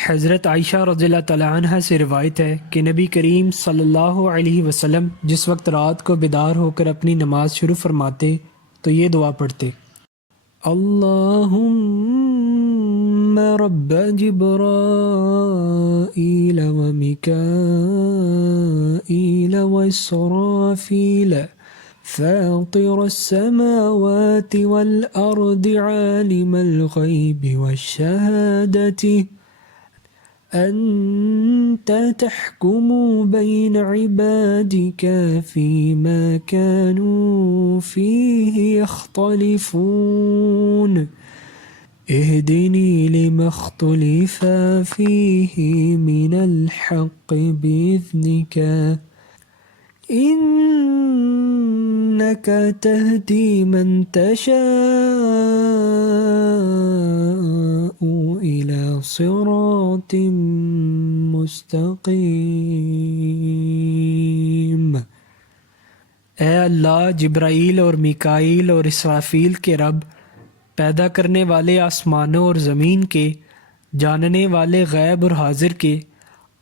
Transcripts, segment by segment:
हज़रत आयशा रज़ियल्लाहु तआला अन्हा से रिवायत है कि नबी करीम सल्लल्लाहु अलैहि वसल्लम जिस वक्त रात को बेदार होकर अपनी नमाज शुरू फरमाते तो ये दुआ पढ़ते, अल्लाहुम्मा रब्ब जिब्राईल व मिकाईल व इसराफील फातिर अस्समावाति वल अर्दि आलिमल गैबि वश्शहादति أنت تحكم بين عبادك فيما كانوا فيه يختلفون اهدني لما اختلف فيه من الحق بإذنك إنك تهدي من تشاء إلى صراط मुस्तकीम। ए अल्लाह, जिब्राईल और मिकाईल और इसराफील के रब, पैदा करने वाले आसमानों और ज़मीन के, जानने वाले गैब और हाजिर के,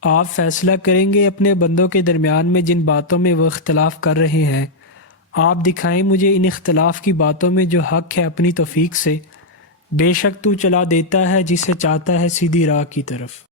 आप फैसला करेंगे अपने बंदों के दरमियान में जिन बातों में वो इख्तलाफ कर रहे हैं। आप दिखाएं मुझे इन इख्तलाफ की बातों में जो हक़ है अपनी तौफीक से। बेशक तू चला देता है जिसे चाहता है सीधी राह की तरफ।